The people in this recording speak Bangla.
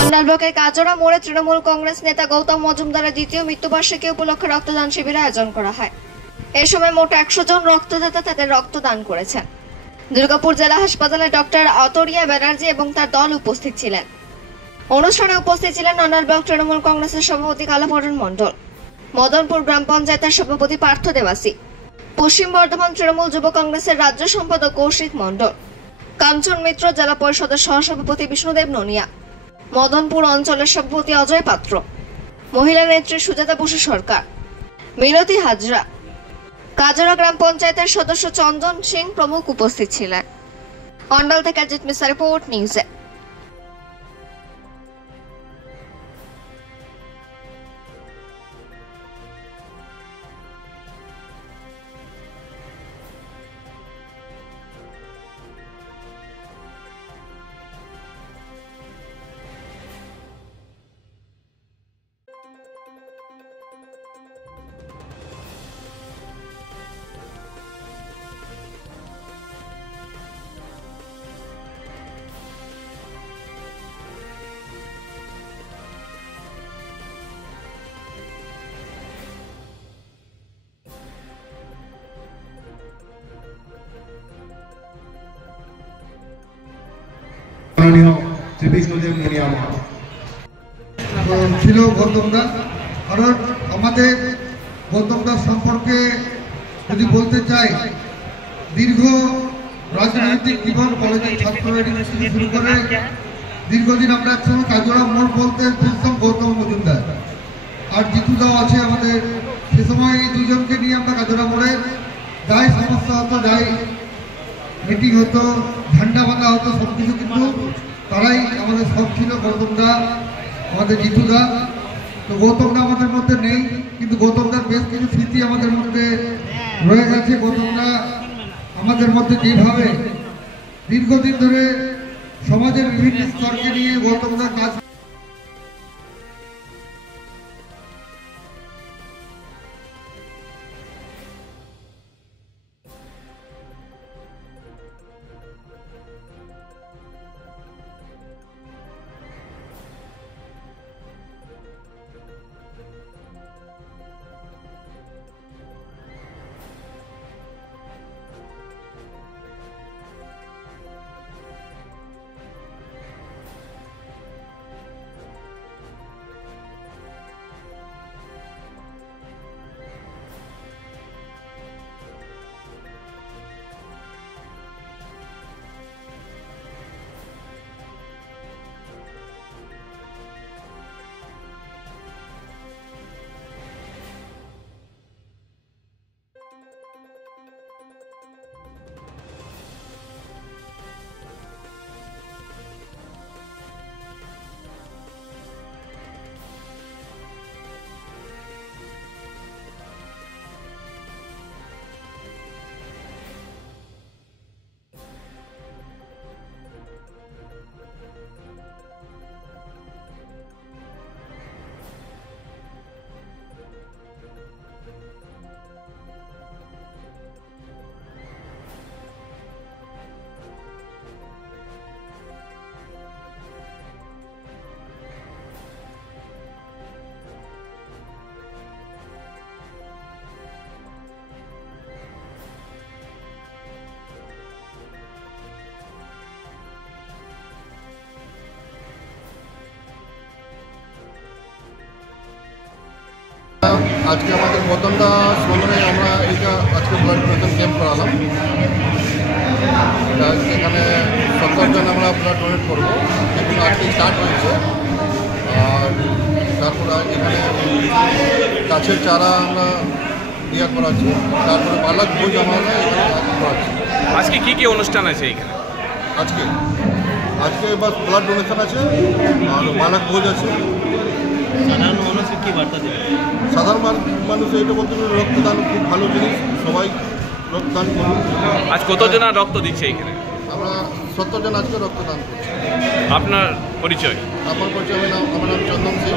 অন্ডাল ব্লকের কাজরা মোড়ে তৃণমূল কংগ্রেস নেতা গৌতম মজুমদারের দ্বিতীয় মৃত্যুবার্ষিকী উপলক্ষে রক্তদান শিবিরের আয়োজন করা হয়। এ সময় মোট 100 জন রক্তদাতা তাদের রক্তদান করেছেন। দুর্গাপুর জেলা হাসপাতালে ডক্টর অতরিয়া ব্যানার্জি এবং তার দল উপস্থিত ছিলেন। অনুষ্ঠানে উপস্থিত ছিলেন অন্ডাল ব্লক তৃণমূল কংগ্রেসের সভাপতি কালাভরণ মণ্ডল, মদনপুর গ্রাম পঞ্চায়েতের সভাপতি পার্থ দেবাসী, পশ্চিম বর্ধমান তৃণমূল যুব কংগ্রেসের রাজ্য সম্পাদক কৌশিক মণ্ডল, কাঞ্চন মিত্র জেলা পরিষদের সহসভাপতি বিষ্ণুদেব ননিয়া, মদনপুর অঞ্চলের সভাপতি অজয় পাত্র, মহিলা নেত্রী সুজাতা বসু সরকার, মিনতি হাজরা, কাজরা গ্রাম পঞ্চায়েতের সদস্য চন্দন সিং প্রমুখ উপস্থিত ছিলেন। অন্ডাল থেকে জিৎ মিশ্রা রিপোর্ট নিউজে। ছিল গৌতম দা। কারণ আমাদের গৌতম দাস সম্পর্কে যদি বলতে চাই, দীর্ঘ রাজনৈতিক জীবন, কলেজের ছাত্র থেকে শুরু করে দীর্ঘদিন আমরা একসঙ্গে কাজরা মোড় বলতে বুঝতাম গৌতম মজুমদার আর জিতুদাও আছে আমাদের। সে সময় এই দুজনকে নিয়ে আমরা কাজরা মোড়ে যাই সমস্যা হতো, যাই মিটিং হতো, ঝান্ডা বাঁধা হতো, সবকিছু কিন্তু তারাই আমাদের সব ছিল। গৌতম দা, আমাদের জিতুদা। তো গৌতম দা আমাদের মধ্যে নেই, কিন্তু গৌতম দার বেশ কিছু স্মৃতি আমাদের মধ্যে রয়ে গেছে। গৌতম দা আমাদের মধ্যে যেভাবে দীর্ঘদিন ধরে সমাজের বিভিন্ন স্তরকে নিয়ে গৌতম দা কাজ আজকে আমাদের মদনদা স্মরণে আমরা এইটা আজকে ব্লাড ডোনেশন ক্যাম্প করালাম। এখানে 70 জন আমরা ব্লাড ডোনেট করবো। এখন আজকে স্টার্ট হয়েছে। আর তারপর এখানে গাছের চারা আমরা ইয়ে করাচ্ছি। তারপরে বালক ভোজ আমরা এখানে করাচ্ছি। আজকে কী কী অনুষ্ঠান আছে এখানে? আজকে বাস ব্লাড ডোনেশন আছে আর বালক ভোজ আছে। সাধারণ মানুষের কী বার্তা দেবে? সাধারণ মানুষ এইটা বলতে পারে রক্তদান খুব ভালো জিনিস, সবাই রক্তদান করুন। আজ কতজনা রক্ত দিচ্ছে এখানে? আমরা 70 জন আজকে রক্তদান করছি। আপনার পরিচয়? আমার পরিচয়, আমার নাম চন্দন সিং।